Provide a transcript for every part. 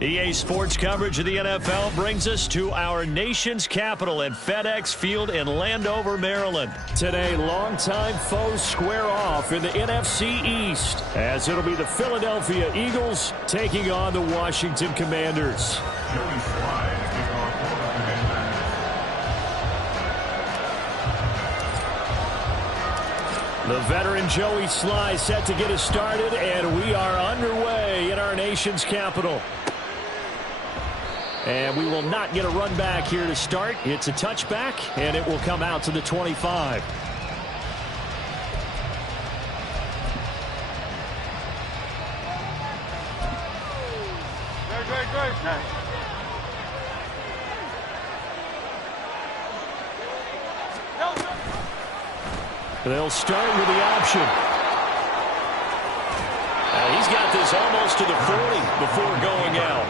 EA Sports coverage of the NFL brings us to our nation's capital at FedEx Field in Landover, Maryland. Today, longtime foes square off in the NFC East, as it'll be the Philadelphia Eagles taking on the Washington Commanders. The veteran Joey Sly set to get us started, and we are underway in our nation's capital. And we will not get a run back here to start. It's a touchback, and it will come out to the 25. They'll start with the option. He's got this almost to the 40 before going out.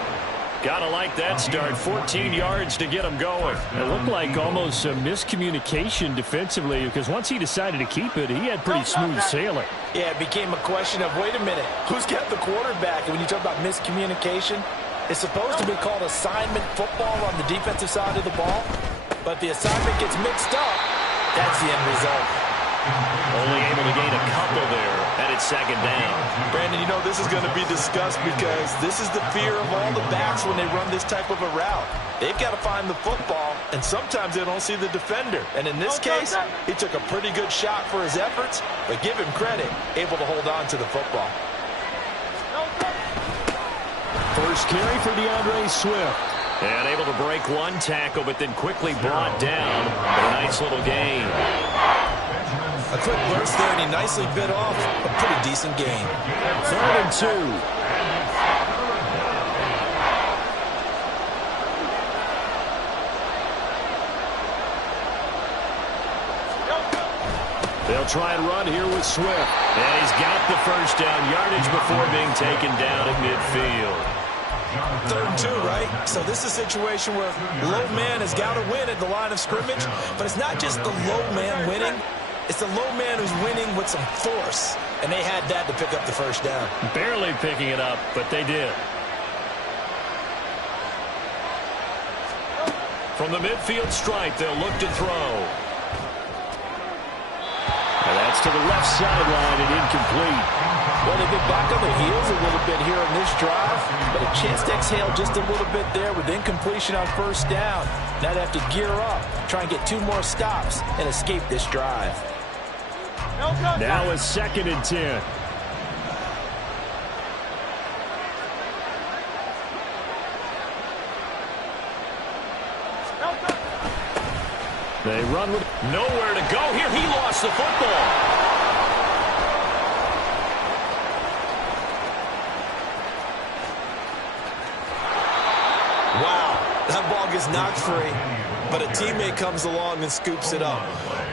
Gotta like that start. 14 yards to get him going. It looked like almost a miscommunication defensively, because once he decided to keep it, he had pretty smooth sailing. Yeah, it became a question of, wait a minute, who's got the quarterback? And when you talk about miscommunication, it's supposed to be called assignment football on the defensive side of the ball. But the assignment gets mixed up. That's the end result. Only able to gain a couple there, and it's second down. Brandon, you know this is going to be discussed because this is the fear of all the backs when they run this type of a route. They've got to find the football, and sometimes they don't see the defender. And in this case, he took a pretty good shot for his efforts, but give him credit, able to hold on to the football. First carry for DeAndre Swift. And able to break one tackle, but then quickly brought down. But a nice little gain. A quick burst there, and he nicely bit off a pretty decent gain. 3rd and 2. They'll try and run here with Swift. And he's got the first down yardage before being taken down at midfield. 3rd and 2, right? So this is a situation where low man has got to win at the line of scrimmage, but it's not just the low man winning. It's the low man who's winning with some force, and they had that to pick up the first down. Barely picking it up, but they did. From the midfield stripe, they'll look to throw. And that's to the left sideline and incomplete. Well, they've been back on their heels a little bit here on this drive, but a chance to exhale just a little bit there with incompletion on first down. Now they have to gear up, try and get 2 more stops, and escape this drive. Now it's 2nd and 10. They run with nowhere to go here. He lost the football. Wow, that ball gets knocked free, but a teammate comes along and scoops it up.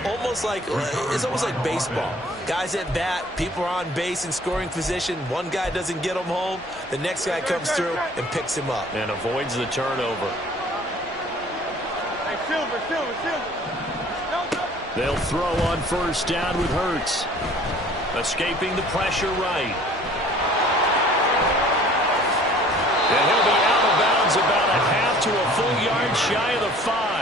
It's almost like baseball. Guys at bat, people are on base in scoring position. One guy doesn't get him home. The next guy comes through and picks him up. And avoids the turnover. They'll throw on first down with Hurts. Escaping the pressure right. And he'll be out of bounds about a half to a full yard shy of the 5.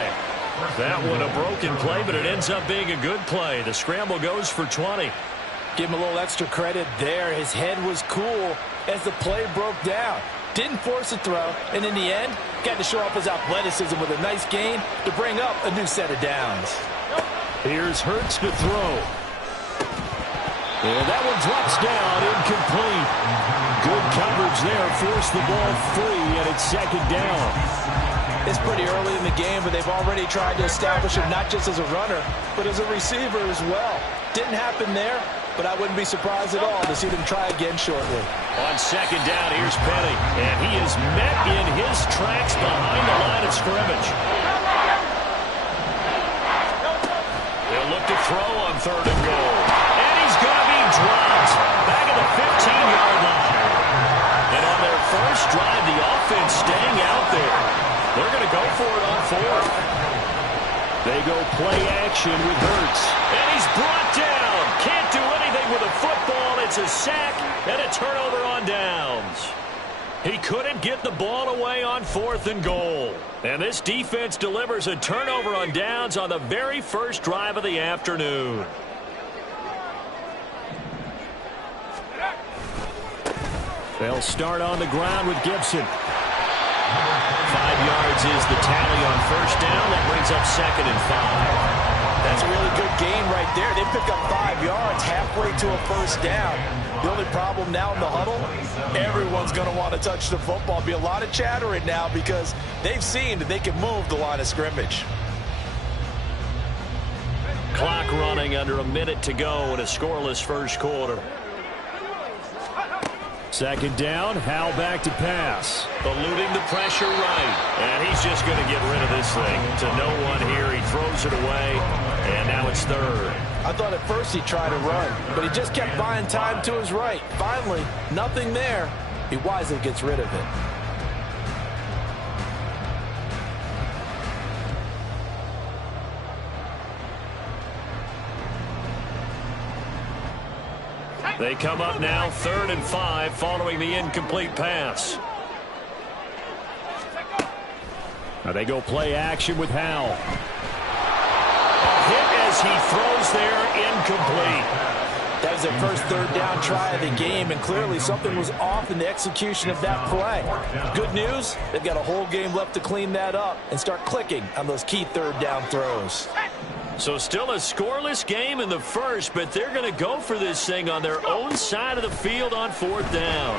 That one a broken play, but it ends up being a good play. The scramble goes for 20. Give him a little extra credit there. His head was cool as the play broke down. Didn't force a throw, and in the end, got to show off his athleticism with a nice gain to bring up a new set of downs. Here's Hurts to throw. And that one drops down, incomplete. Good coverage there, forced the ball free, and it's 2nd down. It's pretty early in the game, but they've already tried to establish him not just as a runner, but as a receiver as well. Didn't happen there, but I wouldn't be surprised at all to see them try again shortly. On 2nd down, here's Penny, and he is met in his tracks behind the line of scrimmage. They'll look to throw on 3rd and goal. And he's going to be dropped back at the 15-yard line. And on their first drive, the offense staying out there. They're going to go for it on 4th. They go play action with Hurts. And he's brought down. Can't do anything with a football. It's a sack and a turnover on downs. He couldn't get the ball away on 4th and goal. And this defense delivers a turnover on downs on the very first drive of the afternoon. They'll start on the ground with Gibson. 5 yards is the tally on first down. That brings up 2nd and 5. That's a really good gain right there. They pick up 5 yards halfway to a first down. The only problem now in the huddle, everyone's going to want to touch the football. Be a lot of chattering now because they've seen that they can move the line of scrimmage. Clock running under a minute to go in a scoreless first quarter. 2nd down, Howell back to pass. Eluding the pressure right. And he's just going to get rid of this thing. To no one here. He throws it away. And now it's 3rd. I thought at first he tried to run, but he just kept buying time to his right. Finally, nothing there. He wisely gets rid of it. They come up now 3rd and 5 following the incomplete pass. Now they go play action with Howell. A hit as he throws there, incomplete. That was their first 3rd down try of the game, and clearly something was off in the execution of that play. Good news, they've got a whole game left to clean that up and start clicking on those key 3rd down throws. So still a scoreless game in the first, but they're going to go for this thing on their own side of the field on 4th down.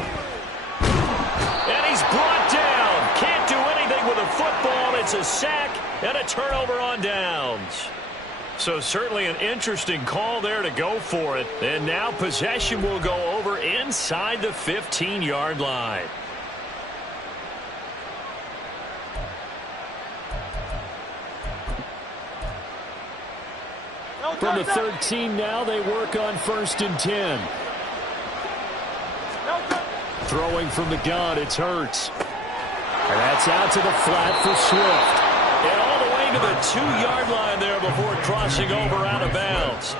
And he's brought down. Can't do anything with a football. It's a sack and a turnover on downs. So certainly an interesting call there to go for it. And now possession will go over inside the 15-yard line. From the 13 now, they work on 1st and 10. Throwing from the gun, it's Hurts. And that's out to the flat for Swift. And all the way to the 2-yard line there before crossing over out of bounds.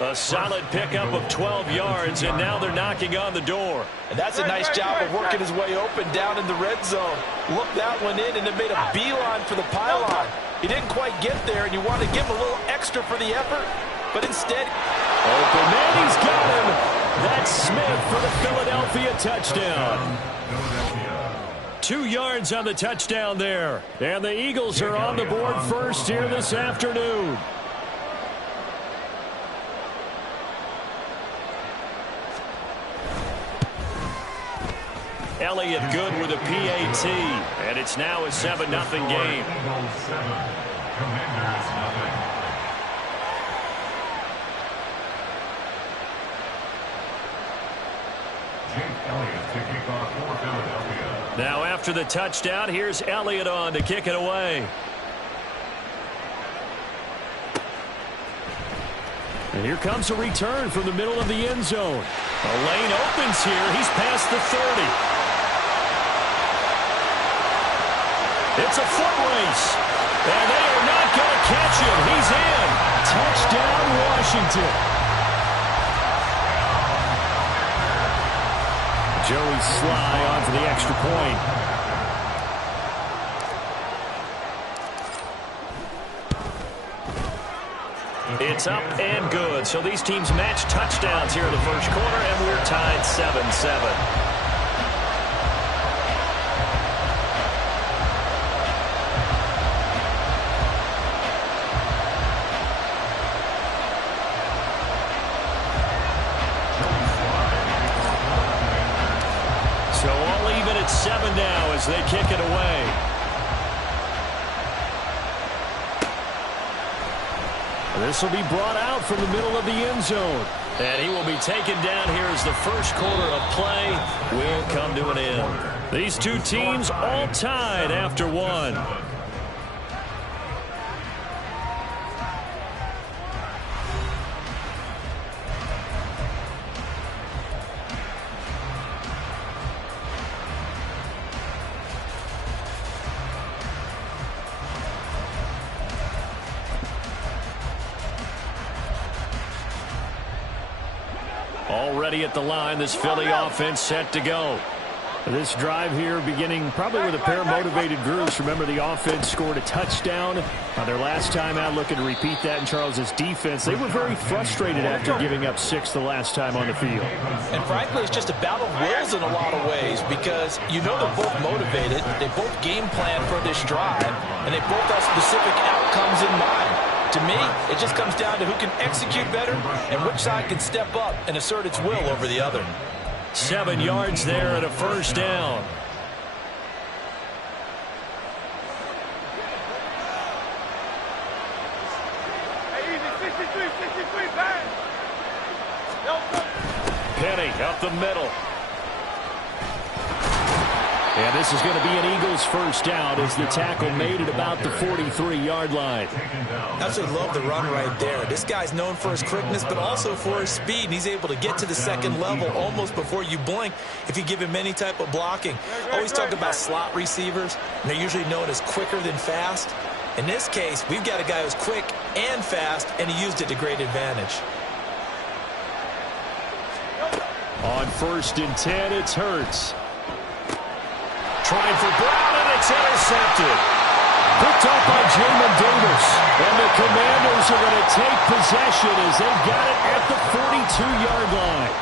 A solid pickup of 12 yards, and now they're knocking on the door. And that's a nice job of working his way open down in the red zone. Looked that one in and then made a beeline for the pylon. He didn't quite get there, and you want to give him a little extra for the effort, but instead... Open man, he's got him. That's Smith for the Philadelphia touchdown. 2 yards on the touchdown there. And the Eagles are on the board first here this afternoon. Elliott good with a PAT, and it's now a 7-0 game. Now after the touchdown, here's Elliott on to kick it away. And here comes a return from the middle of the end zone. A lane opens here. He's past the 30. It's a foot race. And they are not going to catch him. He's in. Touchdown, Washington. Joey Sly on for the extra point. It's up and good. So these teams match touchdowns here in the first quarter, and we're tied 7-7. So all even at 7 now as they kick it away. This will be brought out from the middle of the end zone. And he will be taken down here as the first quarter of play will come to an end. These two teams all tied after one. Already at the line, this Philly offense set to go. This drive here beginning probably with a pair of motivated groups. Remember, the offense scored a touchdown on their last time out, looking to repeat that in Charles's defense. They were very frustrated after giving up 6 the last time on the field. And frankly, it's just a battle of wills in a lot of ways because you know they're both motivated, they both game plan for this drive, and they both have specific outcomes in mind. To me, it just comes down to who can execute better and which side can step up and assert its will over the other. 7 yards there and a first down. Penny up the middle. And this is going to be an Eagles first down as the tackle made it about the 43-yard line. Absolutely love the run right there. This guy's known for his quickness, but also for his speed. And he's able to get to the second level almost before you blink if you give him any type of blocking. Always talk about slot receivers, and they're usually known as quicker than fast. In this case, we've got a guy who's quick and fast, and he used it to great advantage. On 1st and 10, it's Hurts. Trying for Brown, and it's intercepted. Picked up by Jamin Davis. And the Commanders are going to take possession as they got it at the 42-yard line.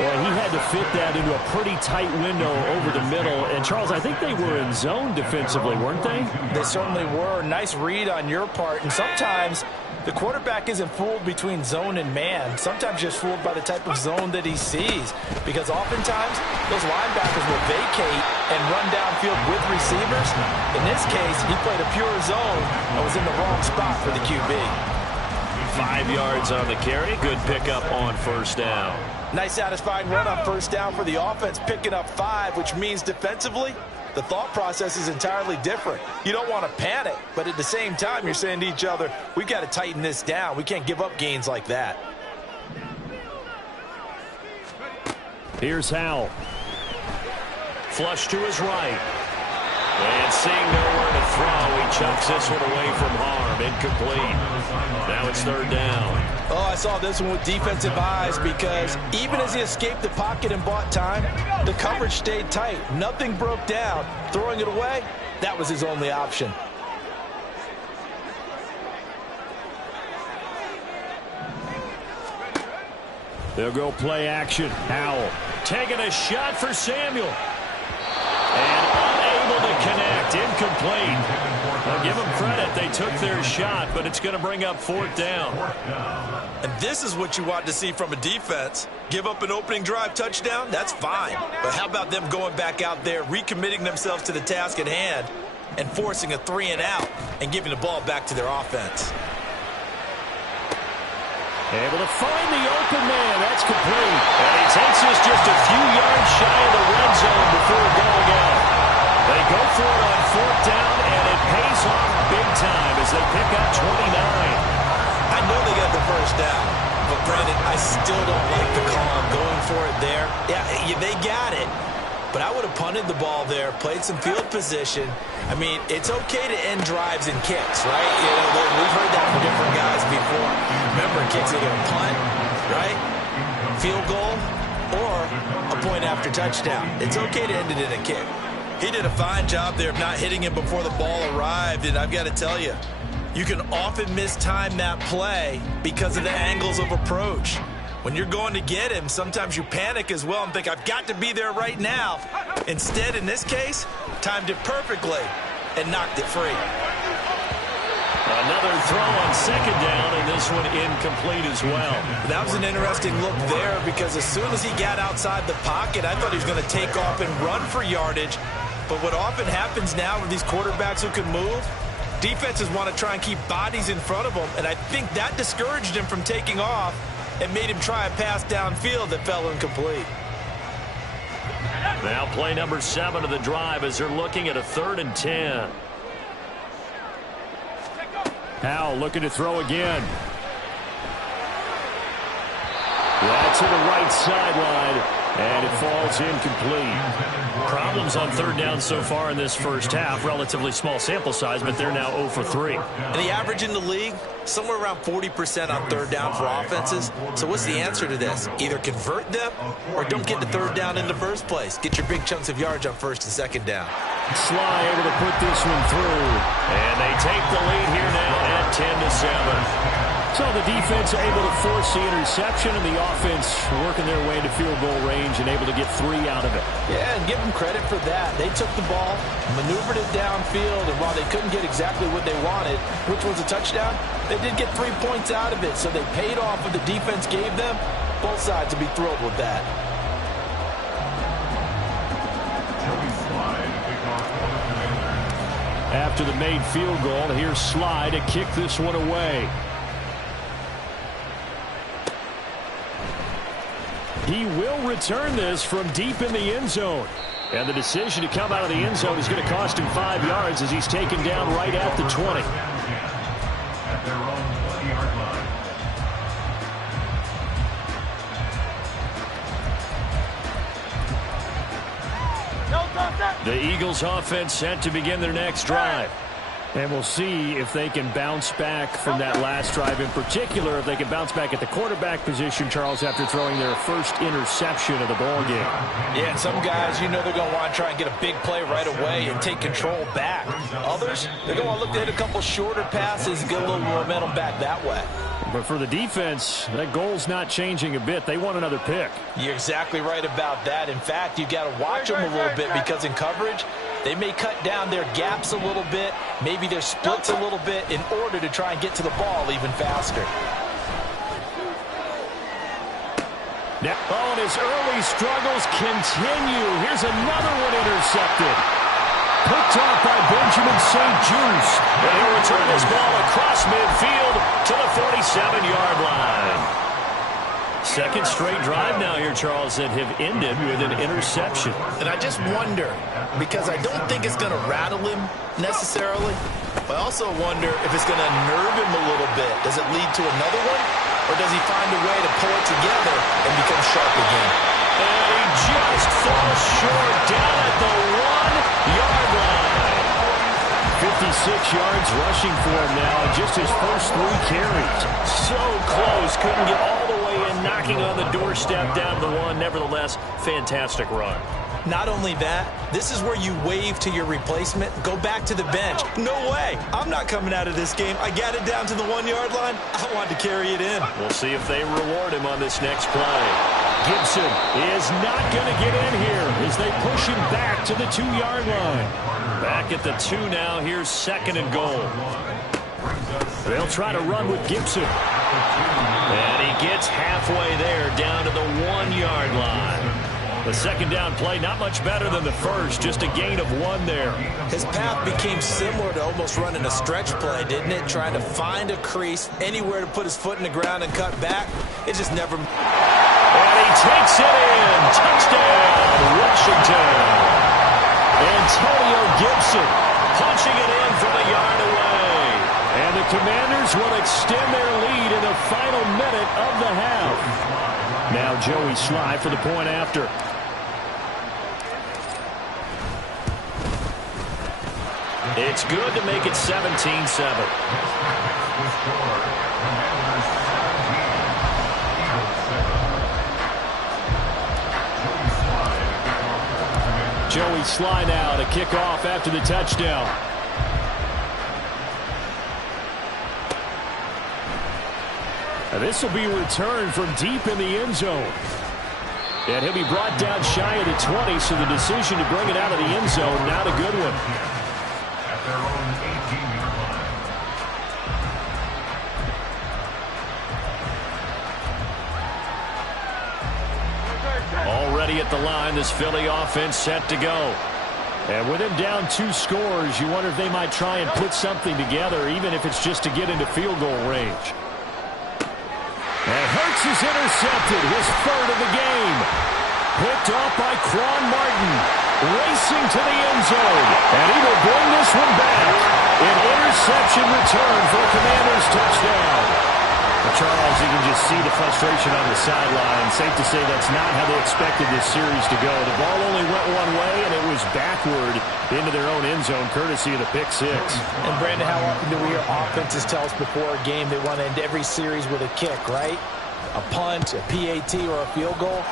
Well, he had to fit that into a pretty tight window over the middle. And, Charles, I think they were in zone defensively, weren't they? They certainly were. Nice read on your part. And sometimes the quarterback isn't fooled between zone and man. Sometimes just fooled by the type of zone that he sees. Because oftentimes, those linebackers will vacate and run downfield with receivers. In this case, he played a pure zone and was in the wrong spot for the QB. 5 yards on the carry. Good pickup on first down. Nice satisfying run on first down for the offense, picking up 5, which means defensively, the thought process is entirely different. You don't want to panic, but at the same time, you're saying to each other, we've got to tighten this down. We can't give up gains like that. Here's Howell. Flush to his right. And seeing nowhere to throw, he chucks this one away from harm. Incomplete. Now it's 3rd down. Oh, I saw this one with defensive eyes because even as he escaped the pocket and bought time, the coverage stayed tight. Nothing broke down. Throwing it away, that was his only option. They'll go play action. Howell taking a shot for Samuel. And unable to connect. Incomplete. I'll give them credit. They took their shot, but it's going to bring up 4th down. And this is what you want to see from a defense. Give up an opening drive touchdown, that's fine. But how about them going back out there, recommitting themselves to the task at hand, and forcing a 3-and-out and giving the ball back to their offense. Able to find the open man. That's complete. And he takes us just a few yards shy of the red zone before going out. They go for it on 4th down, and it pays off big time as they pick up 29. I know they got the first down, but Brandon, I still don't like the call on going for it there. Yeah, they got it. But I would have punted the ball there, played some field position. I mean, it's okay to end drives and kicks, right? You know, we've heard that from different guys before. Remember, kicks either a punt, right? Field goal, or a point after touchdown. It's okay to end it in a kick. He did a fine job there of not hitting him before the ball arrived, and I've got to tell you, you can often mistime that play because of the angles of approach. When you're going to get him, sometimes you panic as well and think, I've got to be there right now. Instead, in this case, timed it perfectly and knocked it free. Another throw on 2nd down, and this one incomplete as well. That was an interesting look there because as soon as he got outside the pocket, I thought he was going to take off and run for yardage. But what often happens now with these quarterbacks who can move, defenses want to try and keep bodies in front of them, and I think that discouraged him from taking off and made him try a pass downfield that fell incomplete. Now play number 7 of the drive as they're looking at a 3rd and 10. Howell looking to throw again. That's to the right sideline. And it falls incomplete. Problems on third down so far in this first half. Relatively small sample size, but they're now 0 for 3. And the average in the league, somewhere around 40% on third down for offenses. So what's the answer to this? Either convert them or don't get to third down in the first place. Get your big chunks of yards on first and second down. Sly able to put this one through. And they take the lead here now at 10-7. So the defense able to force the interception, and the offense working their way into field goal range and able to get 3 out of it. Yeah, and give them credit for that. They took the ball, maneuvered it downfield, and while they couldn't get exactly what they wanted, which was a touchdown, they did get 3 points out of it. So they paid off what the defense gave them. Both sides would be thrilled with that. After the made field goal, here's Sly to kick this one away. He will return this from deep in the end zone. And the decision to come out of the end zone is going to cost him 5 yards as he's taken down right at the 20. At their own 20-yard line. The Eagles offense set to begin their next drive. And we'll see if they can bounce back from that last drive, in particular, if they can bounce back at the quarterback position, Charles, after throwing their first interception of the ballgame. Yeah, and some guys, you know they're going to want to try and get a big play right away and take control back. Others, they're going to look to hit a couple shorter passes and get a little momentum back that way. But for the defense, that goal's not changing a bit. They want another pick. You're exactly right about that. In fact, you got to watch them a little bit because in coverage, they may cut down their gaps a little bit, maybe their splits a little bit in order to try and get to the ball even faster. Now, and his early struggles continue. Here's another one intercepted. Picked off by Benjamin St-Juste. And he'll return this ball across midfield to the 47-yard line. Second straight drive now here, Charles, that have ended with an interception. And I just wonder, because I don't think it's going to rattle him necessarily, but I also wonder if it's going to nerve him a little bit. Does it lead to another one? Or does he find a way to pull it together and become sharp again? And he just falls short down at the 1-yard line. 56 yards rushing for him now, and just his first 3 carries. So close, couldn't get all the way in, knocking on the doorstep down to the 1. Nevertheless, fantastic run. Not only that, this is where you wave to your replacement, go back to the bench. No way, I'm not coming out of this game. I got it down to the 1-yard line. I wanted to carry it in. We'll see if they reward him on this next play. Gibson is not going to get in here as they push him back to the 2-yard line. Back at the 2 now. Here's 2nd and goal. They'll try to run with Gibson. And he gets halfway there down to the 1-yard line. The second down play, not much better than the first, just a gain of 1 there. His path became similar to almost running a stretch play, didn't it? Trying to find a crease, anywhere to put his foot in the ground and cut back. It just never... And he takes it in. Touchdown, Washington. Antonio Gibson punching it in from a yard away. And the Commanders will extend their lead in the final minute of the half. Now Joey Sly for the point after. It's good to make it 17-7. Joey Sly now to kick off after the touchdown. And this will be returned from deep in the end zone. And he'll be brought down shy of the 20, so the decision to bring it out of the end zone, not a good one. At their own 18-yard line. Already at the line, this Philly offense set to go. And with him down 2 scores, you wonder if they might try and put something together, even if it's just to get into field goal range. And Hurts is intercepted, his 3rd of the game. Picked off by Quan Martin, racing to the end zone. And he will bring this one back. An interception return for a Commanders touchdown. Well, Charles, you can just see the frustration on the sideline. Safe to say that's not how they expected this series to go. The ball only went one way, and it was backward into their own end zone, courtesy of the pick six. And, Brandon, how often do we hear offenses tell us before a game they want to end every series with a kick, right? A punt, a PAT, or a field goal.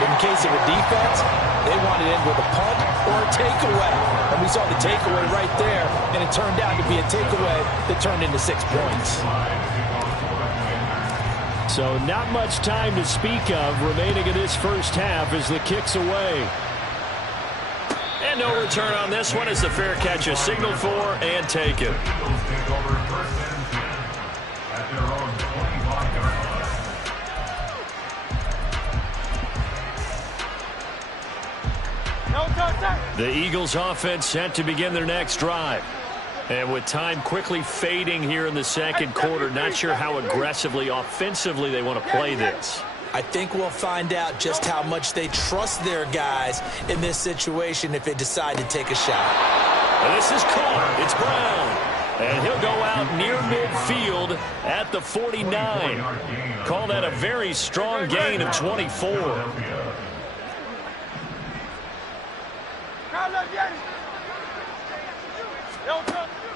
In case of a defense, they want it in with a punt or a takeaway. And we saw the takeaway right there, and it turned out to be a takeaway that turned into 6 points. So not much time to speak of remaining in this first half as the kick's away. And no return on this one as the fair catch is signaled for and taken. The Eagles offense set to begin their next drive. And with time quickly fading here in the second quarter, not sure how aggressively, offensively they want to play this. I think we'll find out just how much they trust their guys in this situation if they decide to take a shot. And this is caught. It's Brown. And he'll go out near midfield at the 49. Call that a very strong gain of 24.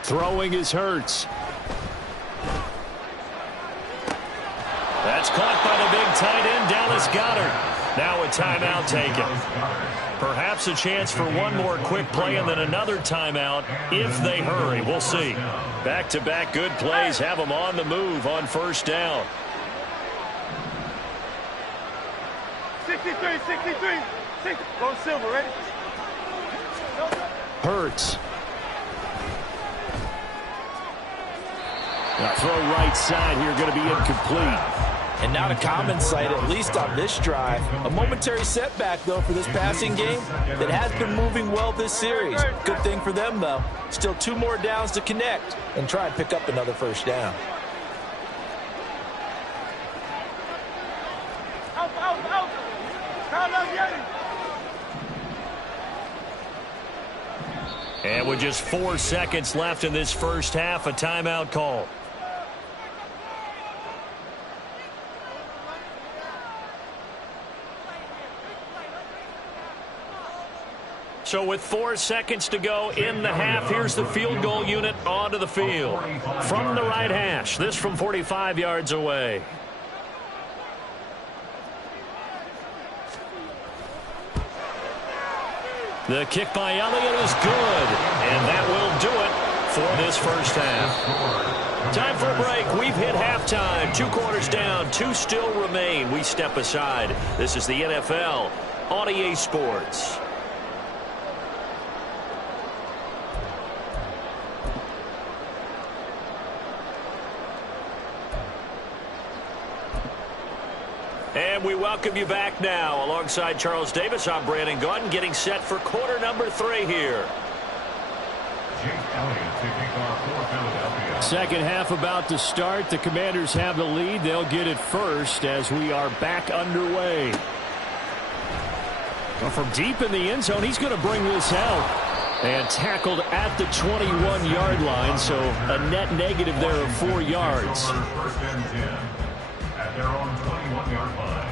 Throwing is Hurts. That's caught by the big tight end, Dallas Goedert. Now a timeout taken. Perhaps a chance for one more quick play and then another timeout if they hurry. We'll see. Back-to-back good plays have them on the move on first down. 63, 63. Go Silver, ready? Hurts. The throw right side here going to be incomplete. And not a common sight, at least on this drive. A momentary setback, though, for this passing game that has been moving well this series. Good thing for them, though. Still 2 more downs to connect and try and pick up another first down. And with just 4 seconds left in this first half, a timeout call. So with 4 seconds to go in the half, here's the field goal unit onto the field. From the right hash, this from 45 yards away. The kick by Elliott is good, and that will do it for this first half. Time for a break. We've hit halftime. 2 quarters down, 2 still remain. We step aside. This is the NFL on EA Sports. And we welcome you back now. Alongside Charles Davis, I'm Brandon Gaudin, getting set for quarter number 3 here. Second half about to start. The Commanders have the lead. They'll get it first as we are back underway. Well, from deep in the end zone, he's going to bring this out. And tackled at the 21-yard line, so a net negative there of 4 yards. At their own 21-yard line.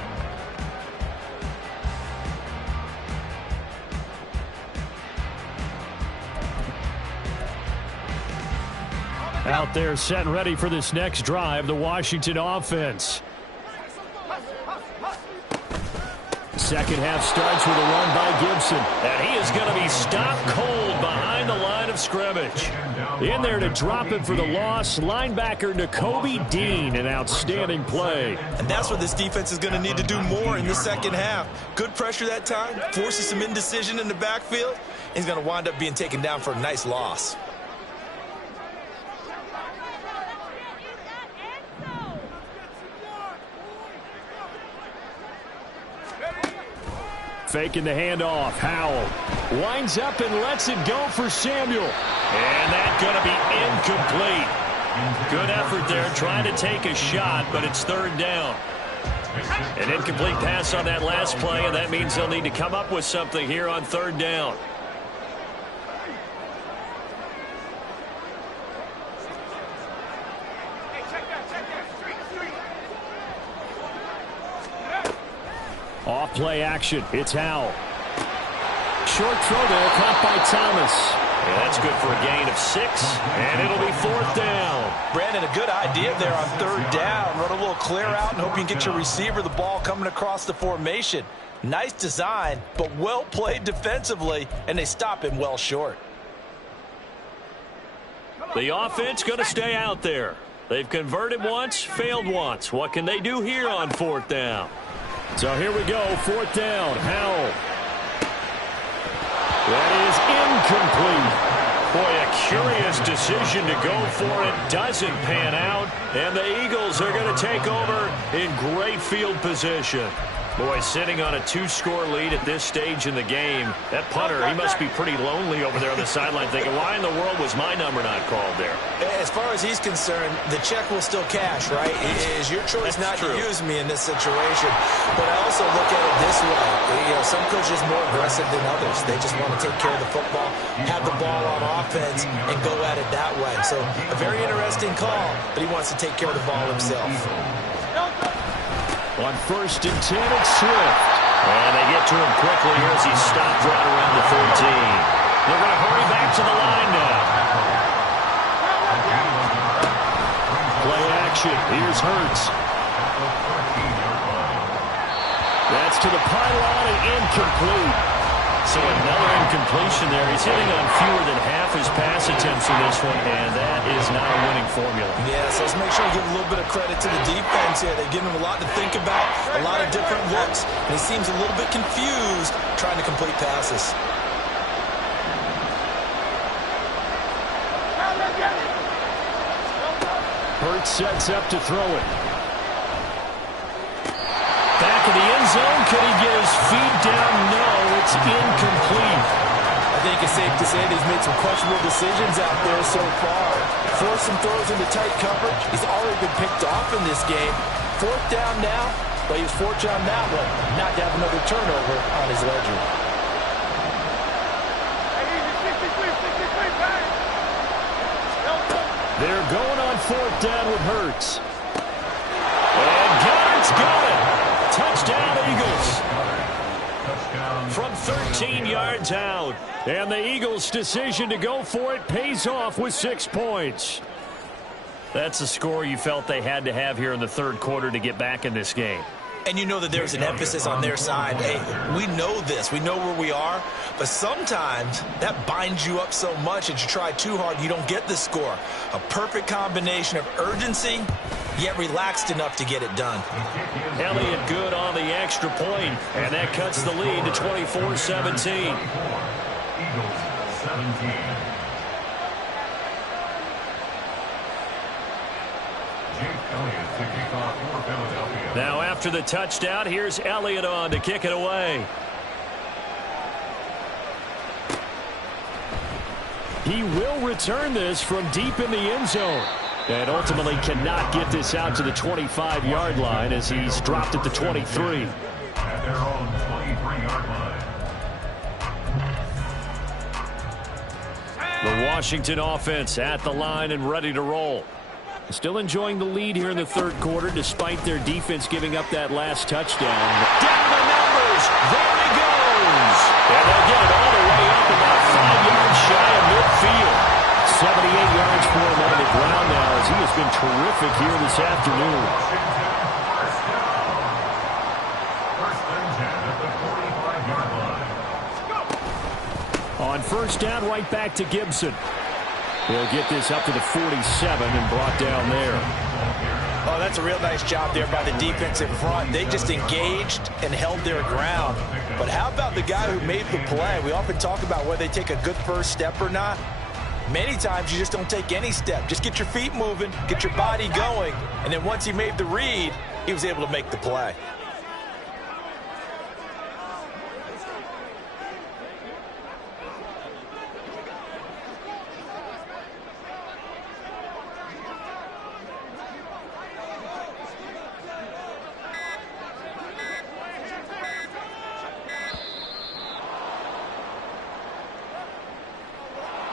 Out there set and ready for this next drive, the Washington offense. Second half starts with a run by Gibson. And he is going to be stopped cold behind the line of scrimmage. In there to drop him for the loss, linebacker Nakobe Dean, an outstanding play. And that's what this defense is going to need to do more in the second half. Good pressure that time, forces some indecision in the backfield. He's going to wind up being taken down for a nice loss. Faking the handoff. Howell winds up and lets it go for Samuel. And that's going to be incomplete. Good effort there trying to take a shot, but it's third down. An incomplete pass on that last play, and that means they'll need to come up with something here on third down. Off play action. It's Howell. Short throw there, caught by Thomas. Yeah, that's good for a gain of 6, and it'll be 4th down. Brandon, a good idea there on 3rd down. Run a little clear out and hope you can get your receiver the ball coming across the formation. Nice design, but well played defensively, and they stop him well short. The offense going to stay out there. They've converted once, failed once. What can they do here on 4th down? So here we go, 4th down. Howell. That is incomplete. Boy, a curious decision to go for it. Doesn't pan out. And the Eagles are going to take over in great field position. Boy, sitting on a 2-score lead at this stage in the game. That punter, he must be pretty lonely over there on the sideline thinking, why in the world was my number not called there? As far as he's concerned, the check will still cash, right? It is your choice not to use me in this situation. But I also look at it this way. You know, some coaches are more aggressive than others. They just want to take care of the football, have the ball on offense, and go at it that way. So a very interesting call, but he wants to take care of the ball himself. On 1st and 10, it's Swift. And they get to him quickly here as he stopped right around the 14. They're going to hurry back to the line now. Play action. Here's Hurts. That's to the pylon and incomplete. So another incompletion there. He's hitting on fewer than half his pass attempts in this one, and that is not a winning formula. Yeah, so let's make sure we give a little bit of credit to the defense here. They've given him a lot to think about, a lot of different looks, and he seems a little bit confused trying to complete passes. Hurts sets up to throw it. Back in the end zone. Could he get his feet down? No, it's incomplete. I think it's safe to say that he's made some questionable decisions out there so far. Forced some throws into tight coverage. He's already been picked off in this game. 4th down now, but he was fortunate on that one not to have another turnover on his ledger. They're going on 4th down with Hurts. And Goddard's got it. Touchdown, Eagles. From 13 yards out. And the Eagles' decision to go for it pays off with 6 points. That's a score you felt they had to have here in the 3rd quarter to get back in this game. And you know that there's an emphasis on their side. Hey, we know this. We know where we are. But sometimes that binds you up so much that you try too hard, you don't get the score. A perfect combination of urgency, yet relaxed enough to get it done. Elliott good on the extra point, and that cuts the lead to 24-17. Eagles 17. Now after the touchdown, here's Elliott on to kick it away. He will return this from deep in the end zone. And ultimately cannot get this out to the 25-yard line as he's dropped at the 23. At their own 23-yard line. The Washington offense at the line and ready to roll. Still enjoying the lead here in the 3rd quarter despite their defense giving up that last touchdown. Down the numbers. There he goes. And they'll get it all the way up about 5 yards shy of midfield. 78 yards for him on the ground now as he has been terrific here this afternoon. First and 10 at the 45-yard line. On 1st down, right back to Gibson. He'll get this up to the 47 and brought down there. Oh, that's a real nice job there by the defense in front. They just engaged and held their ground. But how about the guy who made the play? We often talk about whether they take a good first step or not. Many times you just don't take any step. Just get your feet moving, get your body going, and then once he made the read, he was able to make the play.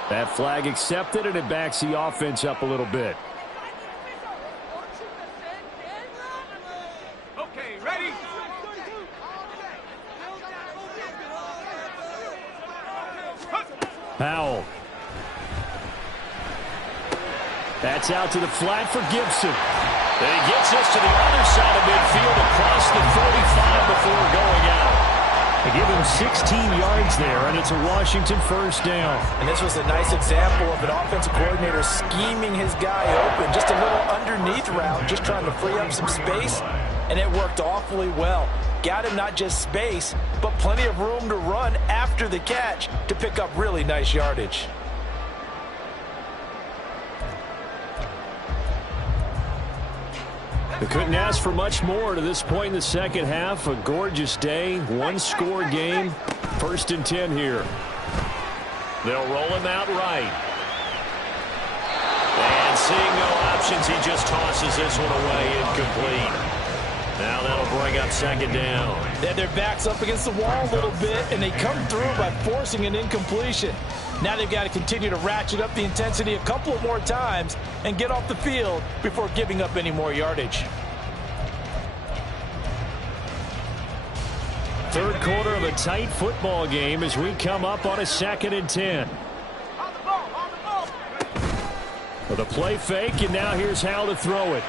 That flag accepted, and it backs the offense up a little bit. Okay, ready? Powell. That's out to the flat for Gibson. And he gets us to the other side of midfield across the 45 before going out. They give him 16 yards there, and it's a Washington first down. And this was a nice example of an offensive coordinator scheming his guy open. Just a little underneath route, just trying to free up some space, and it worked awfully well. Got him not just space, but plenty of room to run after the catch to pick up really nice yardage. They couldn't ask for much more to this point in the second half. A gorgeous day, one-score game. 1st and 10 here. They'll roll him out right. And seeing no options, he just tosses this one away incomplete. Now that'll bring up 2nd down. They had their backs up against the wall a little bit, and they come through by forcing an incompletion. Now they've got to continue to ratchet up the intensity a couple of more times and get off the field before giving up any more yardage. Third quarter of a tight football game as we come up on a 2nd and 10. With a play fake, and now here's Howell to throw it.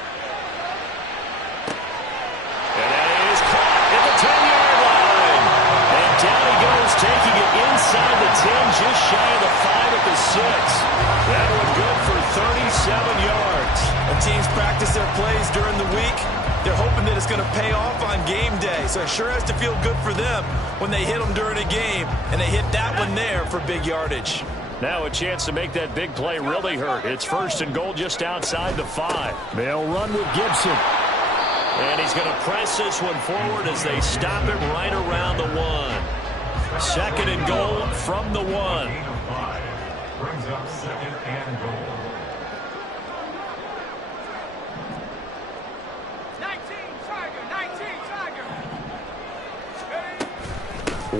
And that is caught at the 10-yard line. And down he goes, taking it inside the 10, just shy of the 5 at the 6. That one good for 37 yards. When teams practice their plays during the week, they're hoping that it's going to pay off on game day. So it sure has to feel good for them when they hit them during a game, and they hit that one there for big yardage. Now a chance to make that big play really hurt. It's 1st and goal just outside the 5. They'll run with Gibson. And he's going to press this one forward as they stop it right around the 1. 2nd and goal from the 1. Brings up 2nd and goal. 19 Tiger.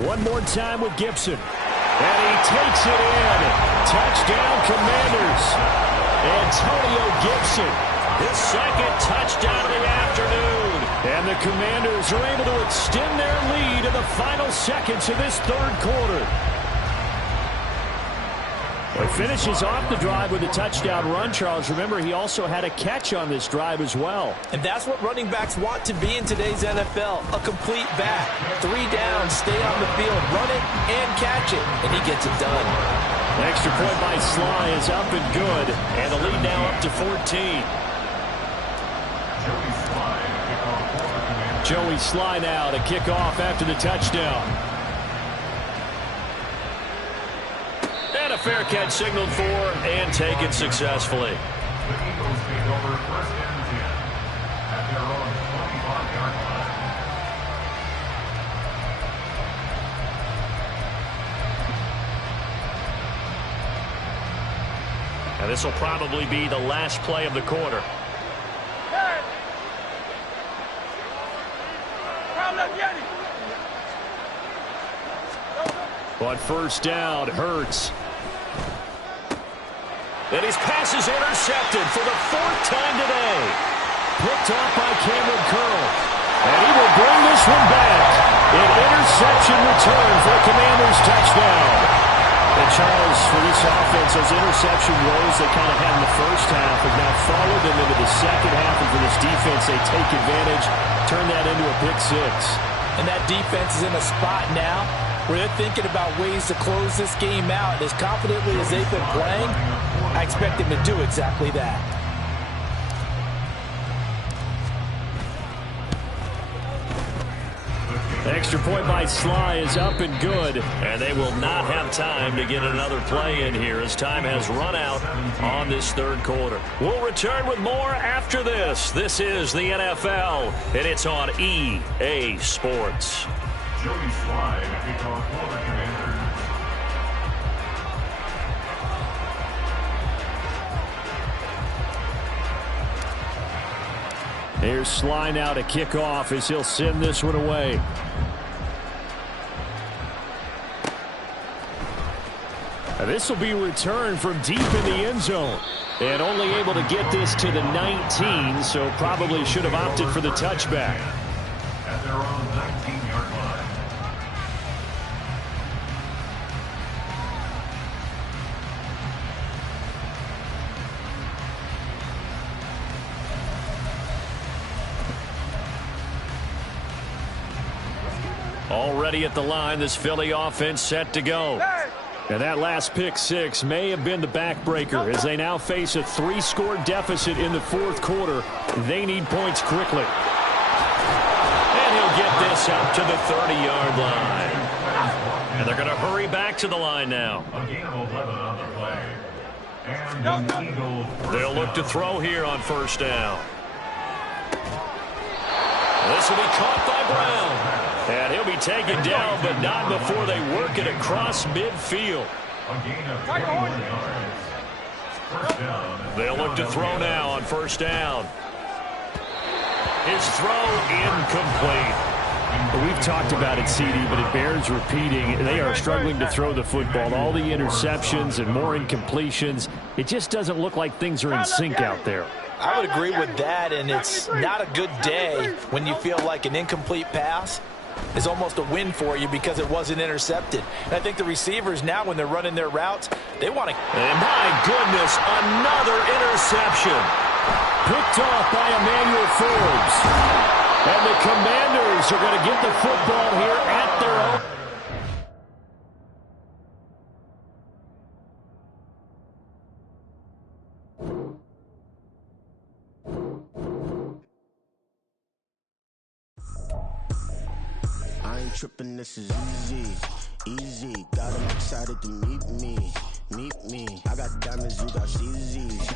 One more time with Gibson. And he takes it in. Touchdown, Commanders. Antonio Gibson. His 2nd touchdown of the afternoon. And the Commanders are able to extend their lead in the final seconds of this 3rd quarter. He finishes off the drive with a touchdown run, Charles. Remember, he also had a catch on this drive as well. And that's what running backs want to be in today's NFL, a complete back. 3 downs, stay on the field, run it, and catch it, and he gets it done. An extra point by Sly is up and good, and the lead now up to 14. Joey Sly now to kick off after the touchdown. And a fair catch signaled for and taken successfully. The Eagles take over 1st and 10 at their own 25-yard line. And this will probably be the last play of the quarter. But 1st down, Hurts. And his pass is intercepted for the 4th time today. Picked off by Cameron Curl. And he will bring this one back. An interception return for the Commanders' touchdown. And Charles, for this offense, those interception woes they kind of had in the first half have now followed them into the second half. And for this defense, they take advantage, turn that into a pick 6. And that defense is in a spot now where they're thinking about ways to close this game out. As confidently as they've been playing, I expect them to do exactly that. Extra point by Sly is up and good, and they will not have time to get another play in here as time has run out on this 3rd quarter. We'll return with more after this. This is the NFL, and it's on EA Sports. Joey Sly, kickoff for the Commanders. Here's Sly now to kick off as he'll send this one away. This will be returned from deep in the end zone. And only able to get this to the 19, so probably should have opted for the touchback. At their own 19-yard line. Already at the line, this Philly offense set to go. And that last pick six may have been the backbreaker as they now face a 3-score deficit in the fourth quarter. They need points quickly. And he'll get this out to the 30-yard line. And they're going to hurry back to the line now. A gain of 11 on the play. And the Eagles. They'll look to throw here on first down. This will be caught by Brown. And he'll be taken down, but not before they work it across midfield. A gain of 21 yards. First down. They'll look to throw now on first down. His throw incomplete. We've talked about it, CD, but it bears repeating. They are struggling to throw the football. All the interceptions and more incompletions. It just doesn't look like things are in sync out there. I would agree with that, and it's not a good day when you feel like an incomplete pass is almost a win for you because it wasn't intercepted. And I think the receivers now, when they're running their routes, they want to... And my goodness, another interception. Picked off by Emmanuel Forbes. And the Commanders are going to get the football here at their own. I ain't tripping, this is easy, easy. Got 'em excited to meet me. I got diamonds, you got CZs.